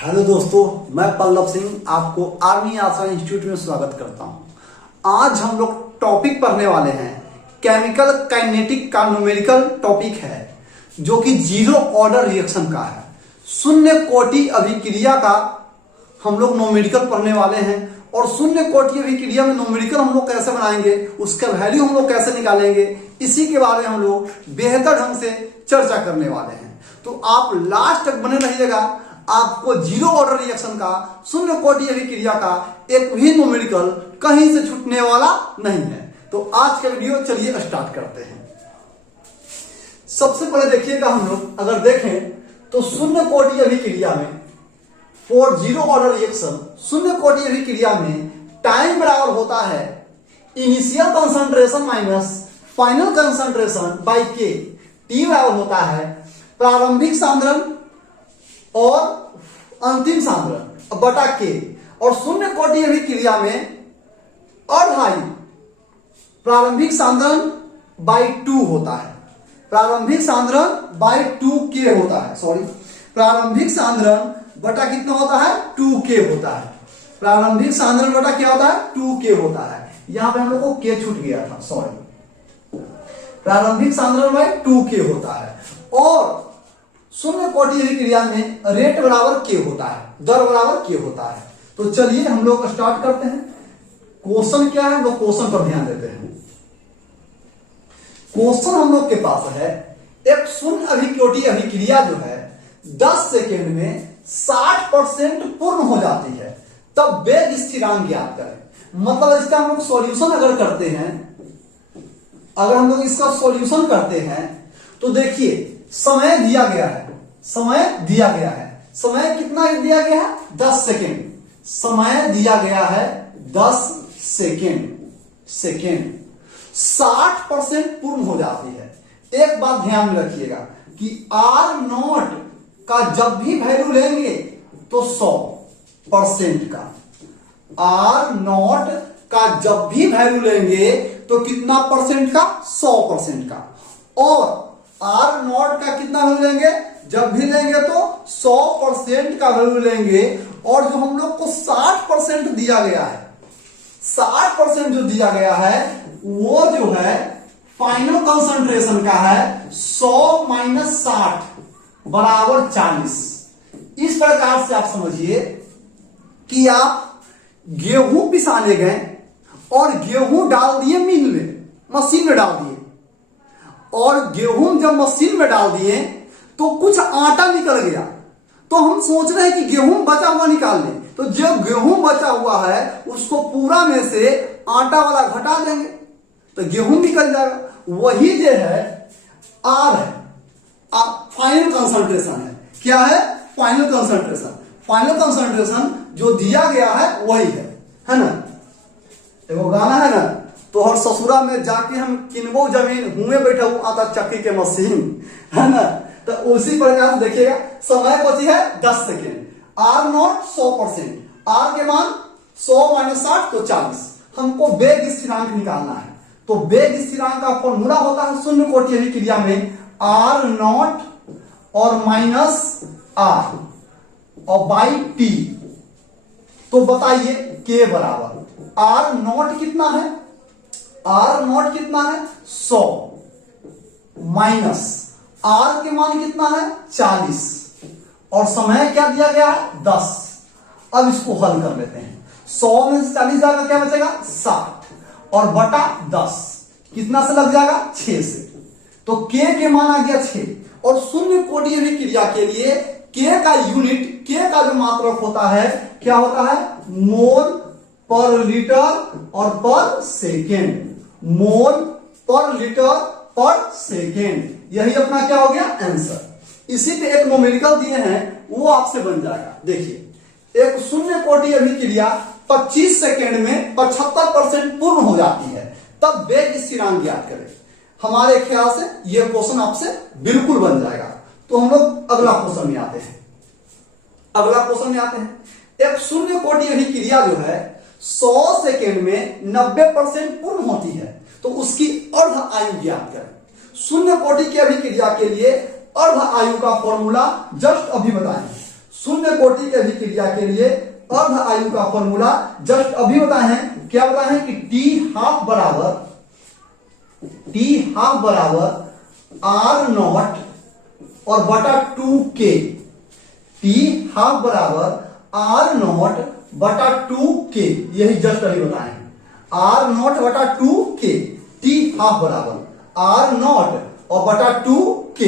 Hello दोस्तों, मैं पल्लव सिंह आपको आर्मी आशा इंस्टीट्यूट में स्वागत करता हूं। आज हम लोग टॉपिक पढ़ने वाले हैं केमिकल काइनेटिक का न्यूमेरिकल टॉपिक है जो कि जीरो ऑर्डर रिएक्शन का है। शून्य कोटि अभिक्रिया का हम लोग न्यूमेरिकल पढ़ने वाले हैं और शून्य कोटि अभिक्रिया में न्यूमेरिकल हम लोग कैसे बनाएंगे, उसका वैल्यू हम लोग कैसे निकालेंगे, इसी के बारे में हम लोग बेहतर ढंग से चर्चा करने वाले हैं। तो आप लास्ट तक बने रहिएगा। आपको जीरो ऑर्डर रिएक्शन का, शून्य कोटि अभिक्रिया का एक भी न्यूमेरिकल कहीं से छूटने वाला नहीं है। तो आज का वीडियो चलिए स्टार्ट करते हैं। सबसे पहले देखिएगा, हम लोग अगर देखें तो शून्य कोटि अभिक्रिया में फॉर जीरो ऑर्डर रिएक्शन, शून्य कोटि अभिक्रिया में टाइम बराबर होता है initial concentration minus final concentration by के। टी बराबर होता है प्रारंभिक सांद्रण और अंतिम सांद्रण बटा के। और शून्य कोटि अभिक्रिया में अर्धायु प्रारंभिक सांद्रण बाई 2 होता है। प्रारंभिक सांद्रण बाई 2k होता है। सॉरी, प्रारंभिक सांद्रण बटा कितना होता है? 2k होता है। प्रारंभिक सांद्रण बटा क्या होता है? 2k होता है। यहां पे हम लोग को k छूट गया था, सॉरी। प्रारंभिक सांद्रण बाई 2k होता है। और शून्य कोटि अभिक्रिया में रेट बराबर के होता है, दर बराबर के होता है। तो चलिए हम लोग स्टार्ट करते हैं। क्वेश्चन क्या है, हम लोग क्वेश्चन पर ध्यान देते हैं। क्वेश्चन हम लोग के पास है, एक शून्य कोटि अभिक्रिया जो है 10 सेकेंड में 60% पूर्ण हो जाती है, तब वेग स्थिरांक ज्ञात करें। मतलब इसका हम लोग सॉल्यूशन अगर करते हैं, अगर हम लोग इसका सॉल्यूशन करते हैं तो देखिए समय दिया गया है, समय दिया गया है। समय कितना दिया गया है? 10 सेकेंड। समय दिया गया है 10 सेकेंड 60% पूर्ण हो जाती है। एक बात ध्यान में रखिएगा कि R0 का जब भी वैल्यू लेंगे तो 100% का, R0 का जब भी वैल्यू लेंगे तो कितना परसेंट का? 100% का। और R0 का कितना वैल्यू लेंगे? जब भी लेंगे तो 100% का वैल्यू लेंगे। और जो हम लोग को 60% दिया गया है, 60% जो दिया गया है वो जो है फाइनल कंसंट्रेशन का है 100 माइनस 60 बराबर 40। इस प्रकार से आप समझिए कि आप गेहूं पिसाने गए और गेहूं डाल दिए मिल में, मशीन में डाल दिए, और गेहूं जब मशीन में डाल दिए तो कुछ आटा निकल गया। तो हम सोच रहे हैं कि गेहूं बचा हुआ निकाल लें। तो जो गेहूं बचा हुआ है उसको पूरा में से आटा वाला घटा देंगे तो गेहूं निकल जाएगा। वही जो है आर है, फाइनल कंसंट्रेशन है। क्या है? Final concentration. फाइनल कंसंट्रेशन जो दिया गया है वही है ना। देखो गाना है ना, तो हर ससुरा में जाके हम किनबो जमीन, हुए बैठा हूं आता चक्की के मशीन, है ना। तो उसी प्रकार देखिएगा, समय बची है 10 सेकेंड। R0 100%, R के मान 100 माइनस 60 तो 40। हमको वेग स्थिरांक निकालना है। तो वेग स्थिरांक का फॉर्मूला होता है शून्य कोटि अभिक्रिया में R0 और माइनस R और बाई T। तो बताइए K बराबर R0 कितना है? R0 कितना है? 100 माइनस R के मान कितना है? 40 और समय क्या दिया गया है? 10। अब इसको हल कर लेते हैं। 100 में से 40 जाएगा, क्या बचेगा? 60 और बटा 10 कितना से लग जाएगा? 6 से। तो K के मान आ गया 6। और शून्य कोटि अभिक्रिया के लिए K का यूनिट, K का जो मात्रक होता है क्या होता है? मोल पर लीटर और पर सेकेंड। मोल पर लीटर पर सेकेंड, यही अपना क्या हो गया? आंसर। इसी पे एक न्यूमेरिकल दिए हैं, वो आपसे बन जाएगा। देखिए, एक शून्य कोटि अभिक्रिया 25 सेकेंड में 75% पूर्ण हो जाती है, तब वेग स्थिरांक ज्ञात करें। हमारे ख्याल से यह क्वेश्चन आपसे बिल्कुल बन जाएगा। तो हम लोग अगला क्वेश्चन में आते हैं। एक शून्य कोटि अभिक्रिया जो है 100 सेकेंड में 90% पूर्ण होती है, तो उसकी अर्ध आयु ज्ञात करें। शून्य कोटि की अभिक्रिया के लिए अर्ध आयु का फॉर्मूला जस्ट अभी बताएं। शून्य कोटि की अभिक्रिया के लिए अर्ध आयु का फॉर्मूला जस्ट अभी बताए हैं। क्या बताए हैं कि टी हाफ बराबर आर नॉट और बटा 2k। टी हाफ बराबर आर नॉट बटा 2k, यही जस्ट अभी बताए हैं। आर नॉट बटा 2k, टी हाफ बराबर आर नॉट और बटा 2k।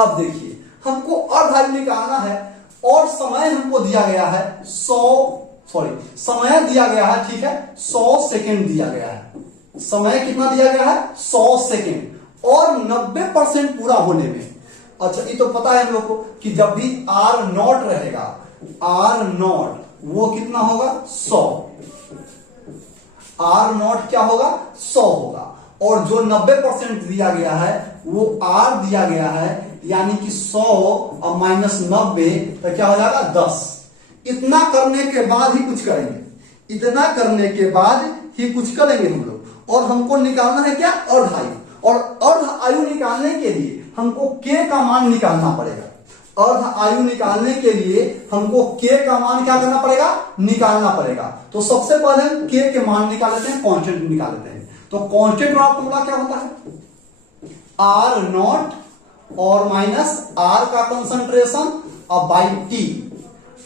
अब देखिए हमको अर्ध आयु निकालना है और समय हमको दिया गया है समय दिया गया है, ठीक है, 100 सेकेंड दिया गया है। समय कितना दिया गया है? 100 सेकेंड और 90% पूरा होने में। अच्छा ये तो पता है हम लोग को कि जब भी आर नॉट रहेगा, आर नॉट वो कितना होगा? 100। आर नॉट क्या होगा? 100 होगा। और जो 90% दिया गया है वो आर दिया गया है, यानी कि 100 और माइनस 90 तो क्या हो जाएगा? 10। इतना करने के बाद ही कुछ करेंगे, इतना करने के बाद ही कुछ करेंगे हम लोग। और हमको निकालना है क्या? अर्ध आयु। और अर्ध आयु निकालने के लिए हमको k का मान निकालना पड़ेगा। अर्ध आयु निकालने के लिए हमको k का मान क्या करना पड़ेगा? निकालना पड़ेगा। तो सबसे पहले हम k के मान निकाल लेते हैं, कांस्टेंट निकाल लेते हैं। तो कांस्टेंट वाला फॉर्मूला क्या होता है? आर नॉट और माइनस आर का कंसंट्रेशन और बाई टी।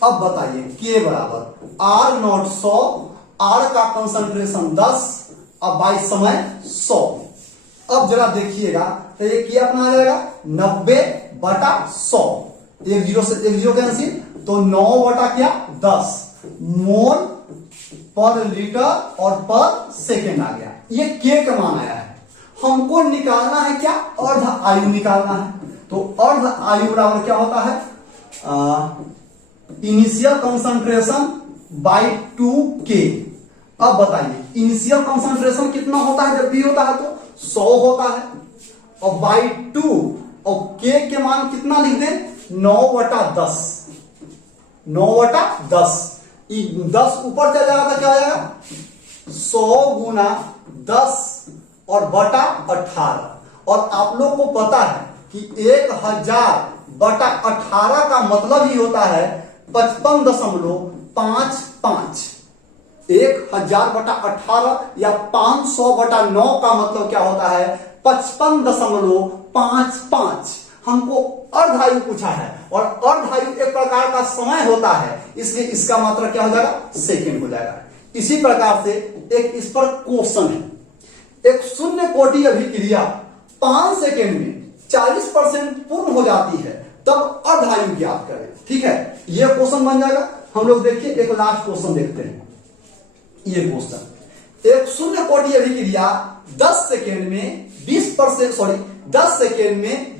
अब बताइए k बराबर आर नॉट 100, आर का कंसंट्रेशन 10 और बाई समय 100। अब जरा देखिएगा तो ये क्या अपना आ जाएगा? 90 बटा 100, एक जीरो से एक जीरो कैंसिल, तो 9 बटा क्या? 10 मोल पर लीटर और पर सेकेंड आ गया। ये k का मान आया है। हमको निकालना है क्या? अर्ध आयु निकालना है। तो अर्ध आयु बराबर क्या होता है? Initial concentration by 2k। अब बताइए इनिशियल कंसंट्रेशन कितना होता है? जब भी होता है तो 100 होता है, और बाई 2 और k के मान कितना लिख दें? 9 बटा 10। 9 बटा 10, 10 ऊपर चल जाएगा तो क्या हो जाएगा? 100 गुना 10 और बटा 18। और आप लोग को पता है कि 1000 बटा 18 का मतलब ही होता है 55.55। 1000 बटा 18 या 500 बटा 9 का मतलब क्या होता है? 55.55। हमको अर्ध आयु पूछा है और अर्ध आयु एक प्रकार का समय होता है, इसलिए इसका मात्रा क्या हो जाएगा? सेकेंड हो जाएगा। इसी प्रकार से एक इस पर क्वेश्चन है, एक शून्य कोटि अभिक्रिया 5 सेकेंड में 40% पूर्ण हो जाती है, तब अर्ध आयु ज्ञात करें। ठीक है, यह क्वेश्चन बन जाएगा। हम लोग देखिए एक लास्ट क्वेश्चन देखते हैं। ये क्वेश्चन, एक शून्य कोटि अभिक्रिया 10 सेकेंड में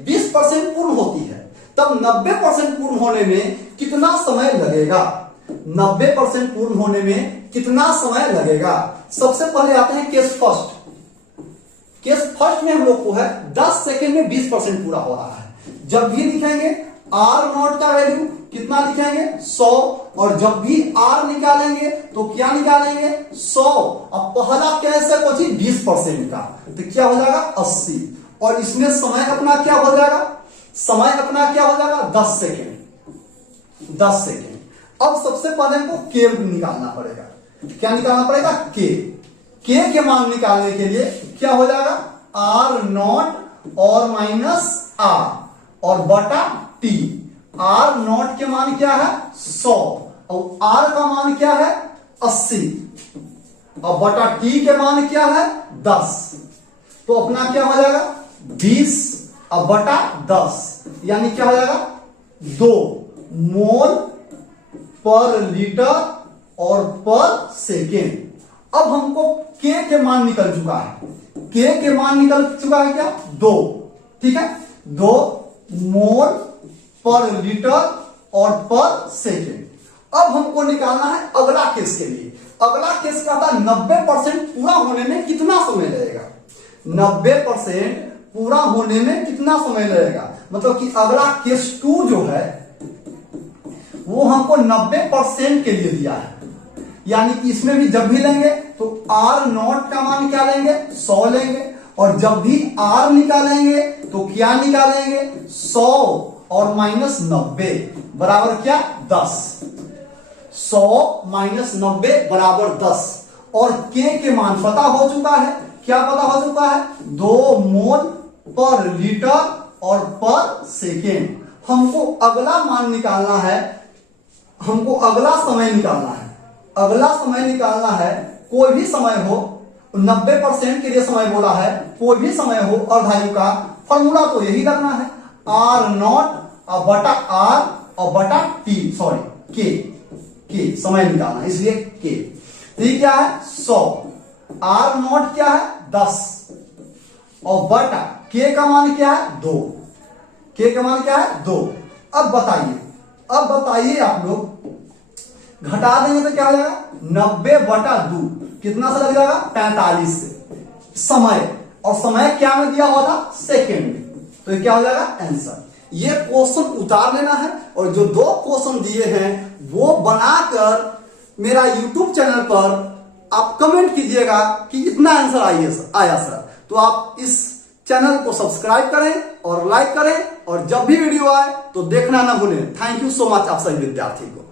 20% पूर्ण होती है, तब 90% पूर्ण होने में कितना समय लगेगा? 90% पूर्ण होने में कितना समय लगेगा? सबसे पहले आते हैं केस फर्स्ट। केस फर्स्ट में हम लोग को है 10 सेकेंड में 20% पूरा हो रहा है। जब भी लिखेंगे आर नॉट का वैल्यू कितना लिखेंगे? 100। और जब भी आर निकालेंगे तो क्या निकालेंगे? 100। अब पहला कैसे पहुंची? 20% का, तो क्या हो जाएगा? 80। और इसमें समय अपना क्या हो जाएगा? समय अपना क्या हो जाएगा? 10 सेकेंड। 10 सेकेंड। अब सबसे पहले हमको के निकालना पड़ेगा। क्या निकालना पड़ेगा? के के मान निकालने के लिए क्या हो जाएगा? आर नॉट और माइनस आर और बटा टी। आर नॉट के मान क्या है? 100 और आर का मान क्या है? 80 और बटा टी के मान क्या है? 10। तो अपना क्या हो जाएगा? 20 और बटा 10, यानी क्या हो जाएगा? 2 मोल पर लीटर और पर सेकेंड। अब हमको के मान निकल चुका है। के मान निकल चुका है क्या? 2। ठीक है, 2 मोल पर लीटर और पर सेकेंड। अब हमको निकालना है अगला केस के लिए। अगला केस का था 90% पूरा होने में कितना समय लगेगा? 90% पूरा होने में कितना समय लगेगा? मतलब कि अगला केस 2 जो है वो हमको 90% के लिए दिया है, यानी कि इसमें भी जब भी लेंगे तो आर नॉट का मान क्या लेंगे? 100 लेंगे। और जब भी आर निकालेंगे तो क्या निकालेंगे? 100 और माइनस 90 बराबर क्या 10। 100 माइनस 90 बराबर 10 और के मान पता हो चुका है। क्या पता हो चुका है? 2 मोल पर लीटर और पर सेकेंड। हमको अगला मान निकालना है, हमको अगला समय निकालना है। अगला समय निकालना है, कोई भी समय हो, 90% के लिए समय बोला है, कोई भी समय हो अर्धायु का, फॉर्मूला तो यही लगना है आर नॉट बटा आर और बटा टी, सॉरी के समय निकालना है, इसलिए के। तो क्या है 100, आर नॉट क्या है 10 और बटा के का मान क्या है 2, के का मान क्या है 2। अब बताइए आप लोग, घटा देंगे तो क्या हो जाएगा 90 बटा 2, कितना से लग जाएगा 45 से समय, और समय क्या में दिया हुआ था सेकेंड में, तो ये क्या हो जाएगा आंसर। ये क्वेश्चन उतार लेना है और जो 2 क्वेश्चन दिए हैं वो बनाकर मेरा यूट्यूब चैनल पर आप कमेंट कीजिएगा कि इतना आंसर आया सर। तो आप इस चैनल को सब्सक्राइब करें और लाइक करें और जब भी वीडियो आए तो देखना ना भूलें। थैंक यू सो मच आप सभी विद्यार्थी को।